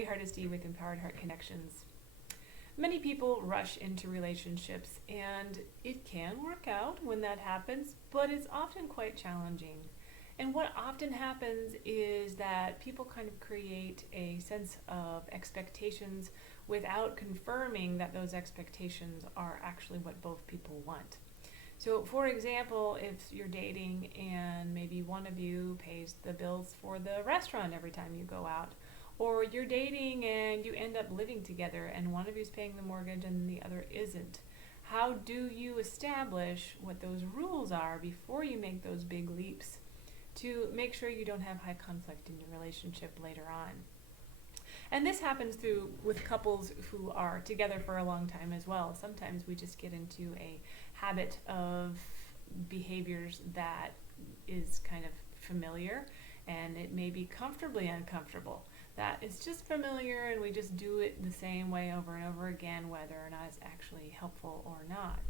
Joy Hardesty with Empowered Heart Connections. Many people rush into relationships, and it can work out when that happens, but it's often quite challenging. And what often happens is that people kind of create a sense of expectations without confirming that those expectations are actually what both people want. So, for example, if you're dating and maybe one of you pays the bills for the restaurant every time you go out, or you're dating and you end up living together and one of you's paying the mortgage and the other isn't, how do you establish what those rules are before you make those big leaps to make sure you don't have high conflict in your relationship later on? And this happens with couples who are together for a long time as well. Sometimes we just get into a habit of behaviors that is kind of familiar, and it may be comfortably uncomfortable. That it's just familiar and we just do it the same way over and over again, whether or not it's actually helpful or not.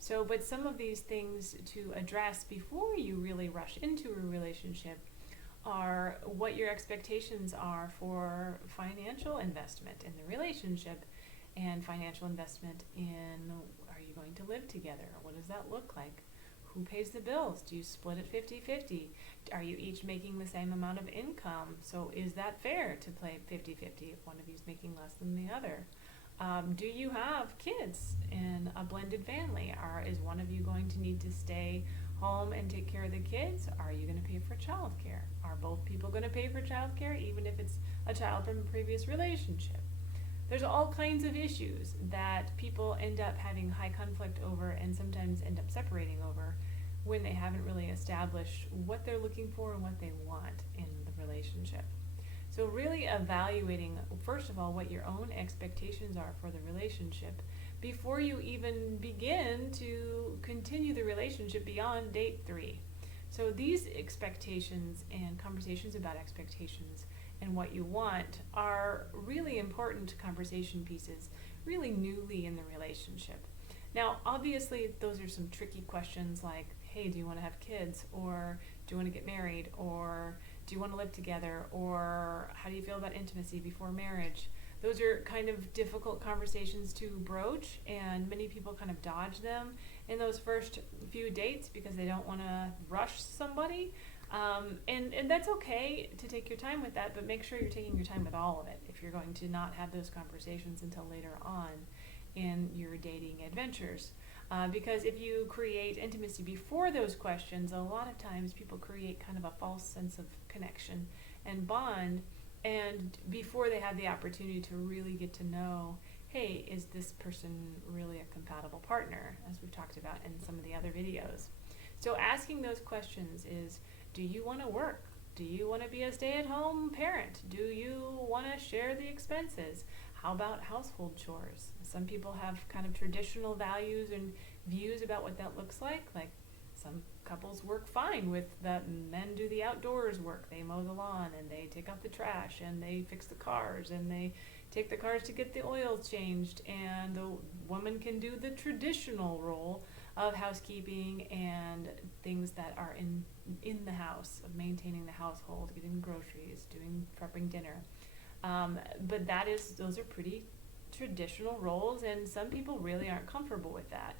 So, but some of these things to address before you really rush into a relationship are what your expectations are for financial investment in the relationship and financial investment in, are you going to live together? What does that look like? Who pays the bills? Do you split it 50-50? Are you each making the same amount of income? So is that fair to play 50-50 if one of you is making less than the other? Do you have kids in a blended family? Is one of you going to need to stay home and take care of the kids? Are you going to pay for childcare? Are both people going to pay for childcare, even if it's a child from a previous relationship? There's all kinds of issues that people end up having high conflict over and sometimes end up separating over when they haven't really established what they're looking for and what they want in the relationship. So really evaluating, first of all, what your own expectations are for the relationship before you even begin to continue the relationship beyond date 3. So these expectations and conversations about expectations and what you want are really important conversation pieces, really newly in the relationship. Now, obviously, those are some tricky questions like, hey, do you want to have kids? Or do you want to get married? Or do you want to live together? Or how do you feel about intimacy before marriage? Those are kind of difficult conversations to broach, and many people kind of dodge them in those first few dates because they don't want to rush somebody. And that's okay to take your time with that, but make sure you're taking your time with all of it if you're going to not have those conversations until later on in your dating adventures. Because if you create intimacy before those questions, a lot of times people create kind of a false sense of connection and bond, and before they have the opportunity to really get to know, hey, is this person really a compatible partner, as we've talked about in some of the other videos. So asking those questions is, do you want to work? Do you want to be a stay-at-home parent? Do you want to share the expenses? How about household chores? Some people have kind of traditional values and views about what that looks like. Like some couples work fine with that, men do the outdoors work. They mow the lawn and they take out the trash and they fix the cars and they take the cars to get the oil changed, and the woman can do the traditional role of housekeeping and things that are in the house, of maintaining the household, getting groceries, prepping dinner. But those are pretty traditional roles, and some people really aren't comfortable with that.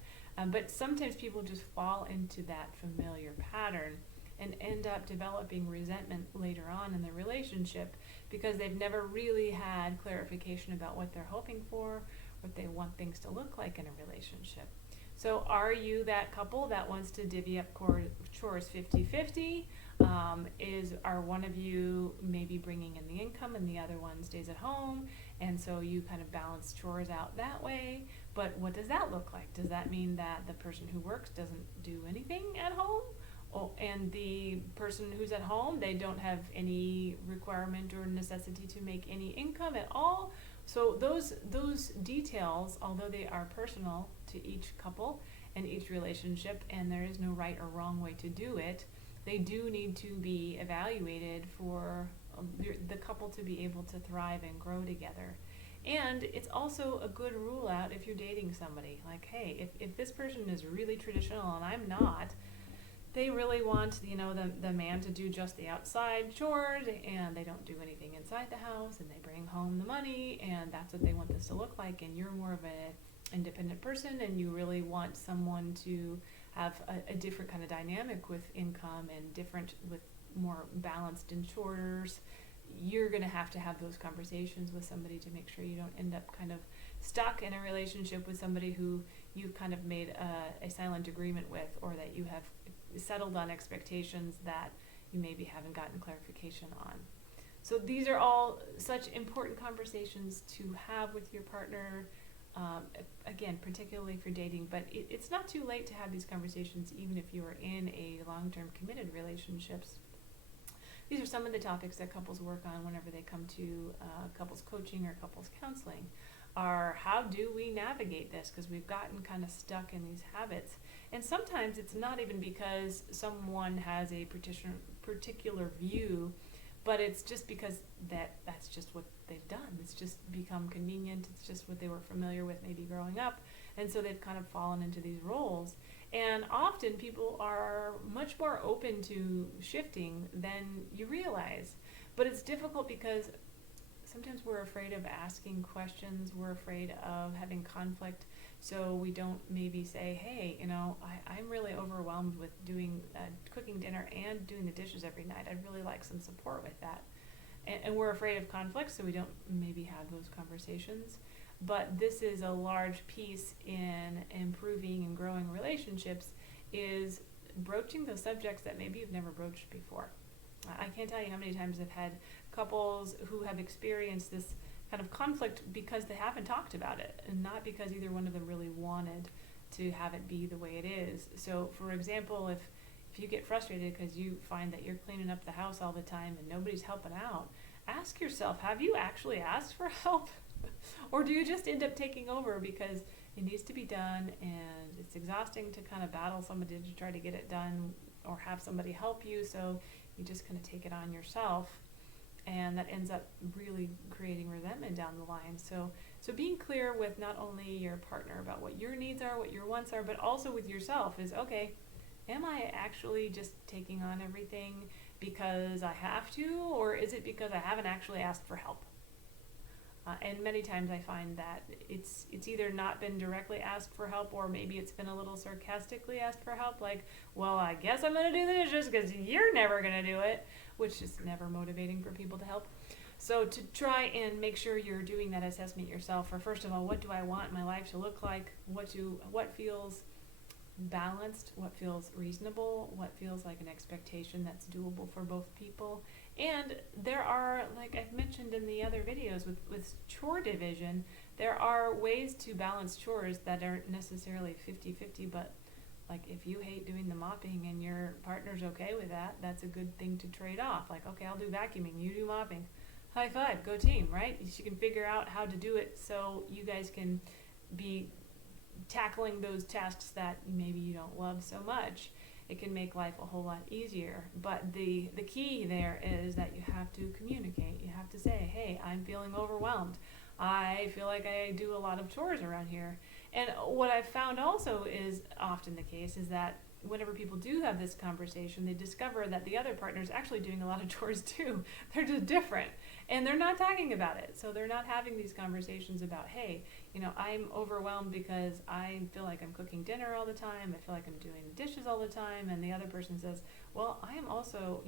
But sometimes people just fall into that familiar pattern and end up developing resentment later on in the relationship because they've never really had clarification about what they're hoping for, what they want things to look like in a relationship. So are you that couple that wants to divvy up chores 50-50? Are one of you maybe bringing in the income and the other one stays at home, and so you kind of balance chores out that way? But what does that look like? Does that mean that the person who works doesn't do anything at home? And the person who's at home, they don't have any requirement or necessity to make any income at all? So those details, although they are personal to each couple and each relationship, and there is no right or wrong way to do it, they do need to be evaluated for the couple to be able to thrive and grow together. And it's also a good rule out if you're dating somebody. Like, hey, if this person is really traditional and I'm not, they really want, the man to do just the outside chores, and they don't do anything inside the house, and they bring home the money, and that's what they want this to look like. And you're more of a independent person, and you really want someone to have a different kind of dynamic with income and different with more balanced in chores. You're going to have those conversations with somebody to make sure you don't end up kind of stuck in a relationship with somebody who you've kind of made a silent agreement with, or that you have settled on expectations that you maybe haven't gotten clarification on. So these are all such important conversations to have with your partner, again, particularly for dating, but it's not too late to have these conversations even if you are in a long-term committed relationships. These are some of the topics that couples work on whenever they come to couples coaching or couples counseling, are how do we navigate this, because we've gotten kind of stuck in these habits. And sometimes it's not even because someone has a particular view, but it's just because that's just what they've done. It's just become convenient. It's just what they were familiar with maybe growing up. And so they've kind of fallen into these roles. And often people are much more open to shifting than you realize. But it's difficult because sometimes we're afraid of asking questions. We're afraid of having conflict. So we don't maybe say, hey, I'm really overwhelmed with doing cooking dinner and doing the dishes every night. I'd really like some support with that. And we're afraid of conflict, so we don't maybe have those conversations. But this is a large piece in improving and growing relationships, is broaching those subjects that maybe you've never broached before. I can't tell you how many times I've had couples who have experienced this kind of conflict because they haven't talked about it, and not because either one of them really wanted to have it be the way it is. So, for example, if you get frustrated because you find that you're cleaning up the house all the time and nobody's helping out, ask yourself, have you actually asked for help? Or do you just end up taking over because it needs to be done and it's exhausting to kind of battle somebody to try to get it done or have somebody help you, so you just kind of take it on yourself, and that ends up really creating resentment down the line. So being clear with not only your partner about what your needs are, what your wants are, but also with yourself is, okay, am I actually just taking on everything because I have to, or is it because I haven't actually asked for help? And many times I find that it's either not been directly asked for help, or maybe it's been a little sarcastically asked for help, like, well, I guess I'm going to do the dishes because you're never going to do it, which is never motivating for people to help. So to try and make sure you're doing that assessment yourself, for first of all, what do I want my life to look like? What feels balanced, what feels reasonable, what feels like an expectation that's doable for both people. And there are, like I've mentioned in the other videos with chore division, there are ways to balance chores that aren't necessarily 50-50, but like if you hate doing the mopping and your partner's okay with that, that's a good thing to trade off. Like, okay, I'll do vacuuming, you do mopping. High five, go team, right? You can figure out how to do it so you guys can be tackling those tasks that maybe you don't love so much. It can make life a whole lot easier. But the key there is that you have to communicate. You have to say, hey, I'm feeling overwhelmed. I feel like I do a lot of chores around here. And what I've found also is often the case is that whenever people do have this conversation, they discover that the other partner is actually doing a lot of chores too. They're just different. And they're not talking about it. So they're not having these conversations about, hey, I'm overwhelmed because I feel like I'm cooking dinner all the time. I feel like I'm doing the dishes all the time. And the other person says, well, I am also,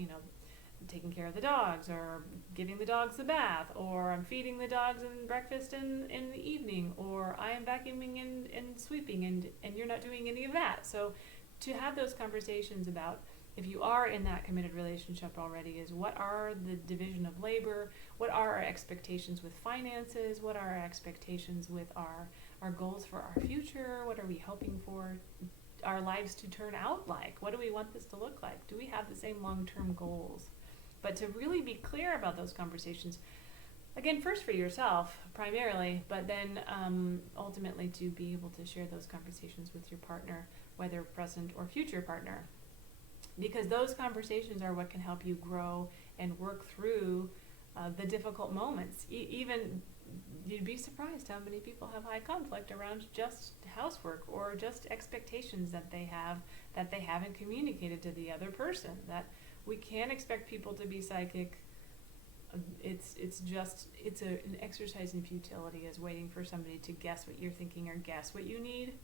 taking care of the dogs, or giving the dogs the bath, or I'm feeding the dogs and breakfast in the evening, or I am vacuuming and sweeping, and you're not doing any of that. So to have those conversations about, if you are in that committed relationship already, is what are the division of labor, what are our expectations with finances, what are our expectations with our goals for our future, what are we hoping for our lives to turn out like, what do we want this to look like, do we have the same long-term goals? But to really be clear about those conversations, again, first for yourself primarily, but then ultimately to be able to share those conversations with your partner, whether present or future partner. Because those conversations are what can help you grow and work through the difficult moments. Even you'd be surprised how many people have high conflict around just housework or just expectations that they haven't communicated to the other person. That we can't expect people to be psychic. It's an exercise in futility, is waiting for somebody to guess what you're thinking or guess what you need.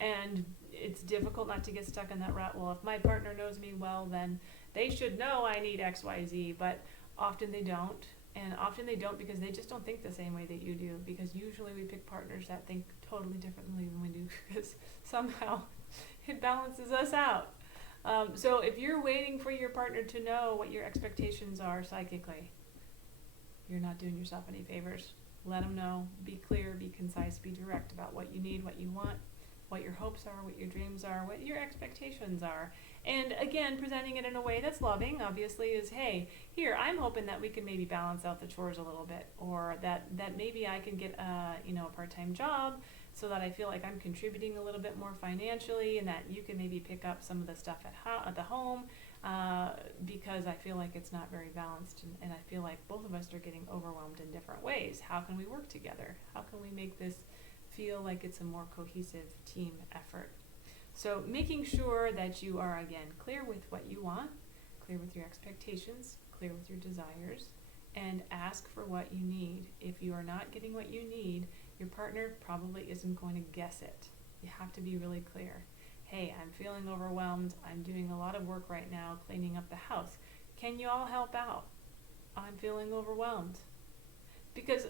And it's difficult not to get stuck in that rut. Well, if my partner knows me well, then they should know I need X, Y, Z. But often they don't. And often they don't because they just don't think the same way that you do. Because usually we pick partners that think totally differently than we do, because somehow it balances us out. So if you're waiting for your partner to know what your expectations are psychically, you're not doing yourself any favors. Let them know. Be clear, be concise, be direct about what you need, what you want, what your hopes are, what your dreams are, what your expectations are. And again, presenting it in a way that's loving, obviously, is, hey, here, I'm hoping that we can maybe balance out the chores a little bit, or that maybe I can get a part-time job so that I feel like I'm contributing a little bit more financially, and that you can maybe pick up some of the stuff at the home, because I feel like it's not very balanced, and I feel like both of us are getting overwhelmed in different ways. How can we work together? How can we make this feel like it's a more cohesive team effort? So making sure that you are, again, clear with what you want, clear with your expectations, clear with your desires, and ask for what you need. If you are not getting what you need, your partner probably isn't going to guess it. You have to be really clear. Hey, I'm feeling overwhelmed. I'm doing a lot of work right now cleaning up the house. Can you all help out? I'm feeling overwhelmed. Because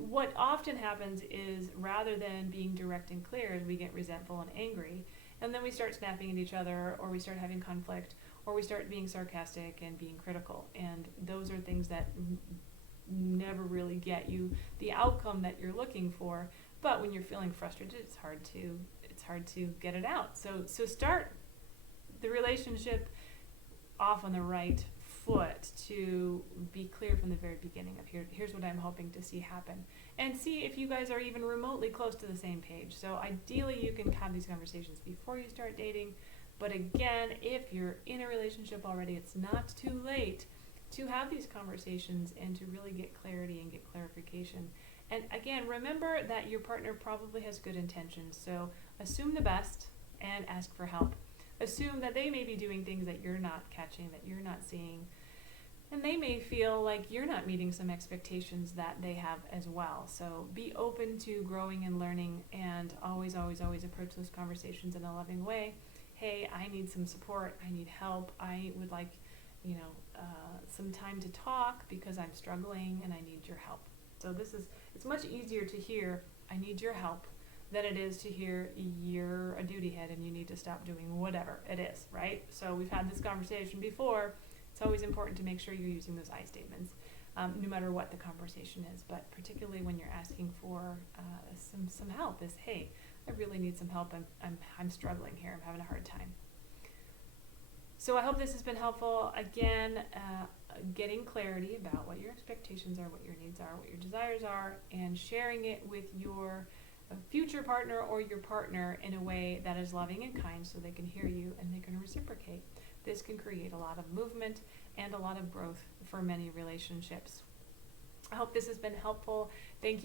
what often happens is, rather than being direct and clear, is we get resentful and angry, and then we start snapping at each other, or we start having conflict, or we start being sarcastic and being critical. And those are things that never really get you the outcome that you're looking for. But when you're feeling frustrated, it's hard to get it out. So start the relationship off on the right foot, to be clear from the very beginning of here's what I'm hoping to see happen, and see if you guys are even remotely close to the same page. So ideally you can have these conversations before you start dating, but again, if you're in a relationship already, it's not too late to have these conversations and to really get clarity and get clarification. And again, remember that your partner probably has good intentions, so assume the best and ask for help. Assume that they may be doing things that you're not catching, that you're not seeing, and they may feel like you're not meeting some expectations that they have as well. So be open to growing and learning, and always, always, always approach those conversations in a loving way. Hey, I need some support. I need help. I would like, some time to talk because I'm struggling and I need your help. So it's much easier to hear, I need your help, than it is to hear, you're a duty head and you need to stop doing whatever it is, right? So we've had this conversation before. It's always important to make sure you're using those I statements, no matter what the conversation is, but particularly when you're asking for some help, is, hey, I really need some help. I'm struggling here. I'm having a hard time. So I hope this has been helpful. Again, getting clarity about what your expectations are, what your needs are, what your desires are, and sharing it with your future partner or your partner in a way that is loving and kind, so they can hear you and they can reciprocate. This can create a lot of movement and a lot of growth for many relationships. I hope this has been helpful. Thank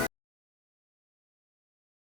you.